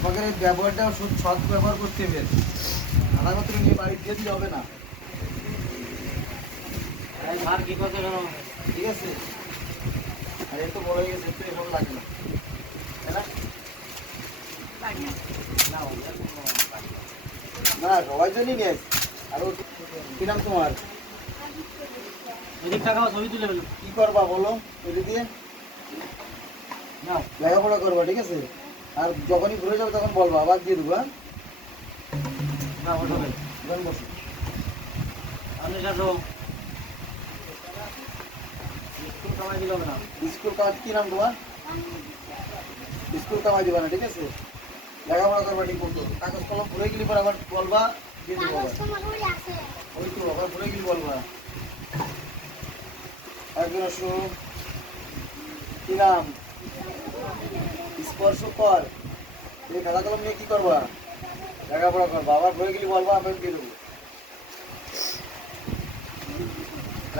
তোমাকে এই ব্যবহারটা সৎ ব্যবহার করতে হবে। আনাগত নিয়ে বাড়ি দিয়ে দিলে হবে না। ঠিক আছে। আর এত বড় হয়ে গেছে একটু এসব লাগে না। না? জন্যই নিয়ে আর কি নাম তোমার? করবা বলো? দিয়ে? না লেখাপড়া করবা ঠিক আছে? আর যখনই ঘুরে যাবে তখন বলবা আবার দিয়ে দেবো হ্যাঁ? বসো। আপনি সাথে স্কুল কামাই দিল না। স্কুল কাজ কি নাম তোমার? স্কুল কামাই দিবা না ঠিক আছে? লেখাপড়া করবা ঠিক মতো। কাগজ কলম ভরে গেলি পর আবার বলবা দিয়ে দেবো ওই তো আবার ভরে গেলি বলবা। একজন আসো কি নাম? স্পর্শ কর। এই খাতা কলম নিয়ে কি করবা? লেখাপড়া করবা আবার ভরে গেলি বলবা আমি দিয়ে দেবো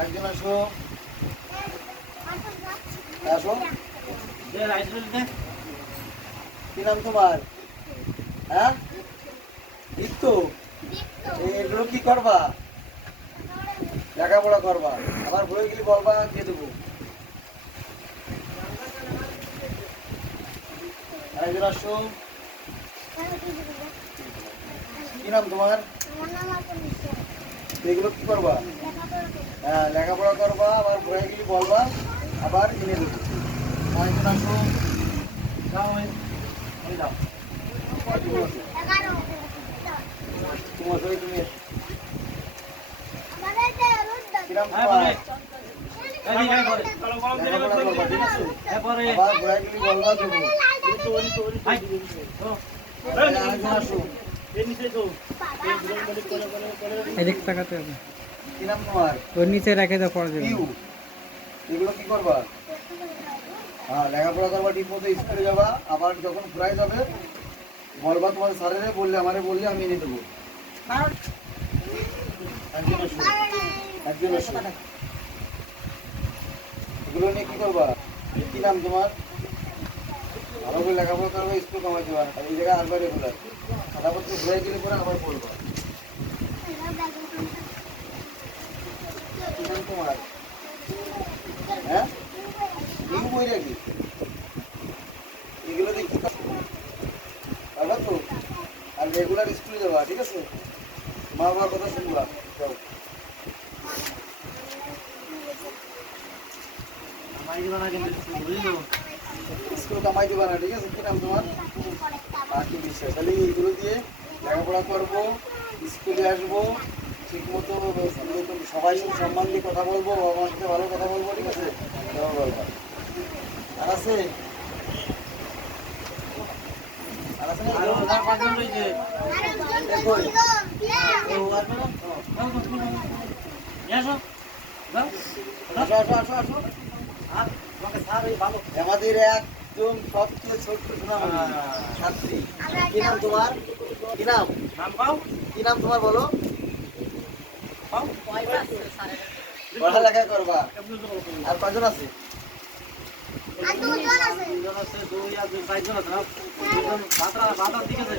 একজন আসো। আসো। কি নাম তোমার? হ্যাঁ? দীপ্ত? এগুলো কি করবা? লেখাপড়া করবা। আবার বই গেলে বলবা দিয়ে দেবো? আরেকজন আসো। কি নাম তোমার? এগুলো কি করবা? হ্যাঁ লেখাপড়া করবা আবার বই গেলে বলবা আবার এনে দেবো। আরেকজন আসো। যাও যাও। তোমার সবাই তুমি এসো। হ্যাঁ পরে লেখাপড়া করবা ঠিক আছে হ্যাঁ আবার ঘোড়া গেলে বলবা দেবো এদিক তাকাতে হবে। ওর নিচে রেখে দাও পড়া যাবে। এগুলো কি করবা? হ্যাঁ লেখাপড়া করবা ঠিক মতো স্কুলে যাবা আবার যখন ঘুরাই যাবে বলবা তোমার স্যারেরে বললে আমারে বললে আমি এনে দেবো। এগুলো নিয়ে কি করবা? কি নাম তোমার? ভালো করে লেখাপড়া করবে স্কুল কামাই দেবা। আর এই জায়গায় আসবে রেগুলার খাতাপত্র ঘুরাই গেলে পরে আবার তোমার? হ্যাঁ? নিউ বই রাখি এগুলো দেখি পারবা আর রেগুলার স্কুলে যাবা, ঠিক আছে? মা বাবার কথা শুনবা। যাও। আমায় দিবা না, কিন্তু বুঝলি স্কুল কামাই দিবা না ঠিক আছে? কি নাম তোমার? বাকি বিশ্বাস তাহলে এইগুলো দিয়ে লেখাপড়া করব স্কুলে আসব ঠিক মতো সবাই সম্মান দিয়ে কথা বলব বাবা মার সাথে ভালো কথা বলব ঠিক আছে? আর আছে? আর আছে? আর পাঁচজন রয়েছে। যাও আসো। আসো আসো আর আমাদের একজন সবচেয়ে ছোট্ট সোনামণি ছাত্রী। কি নাম তোমার? কি নাম? নাম পাও কি নাম তোমার বলো? পড়ালেখা করবা। আর কজন আছে? দুজন আছে। দুই আর দুই চারজন আছে। না দুজন ভাতরা ভাতার দিকে আছে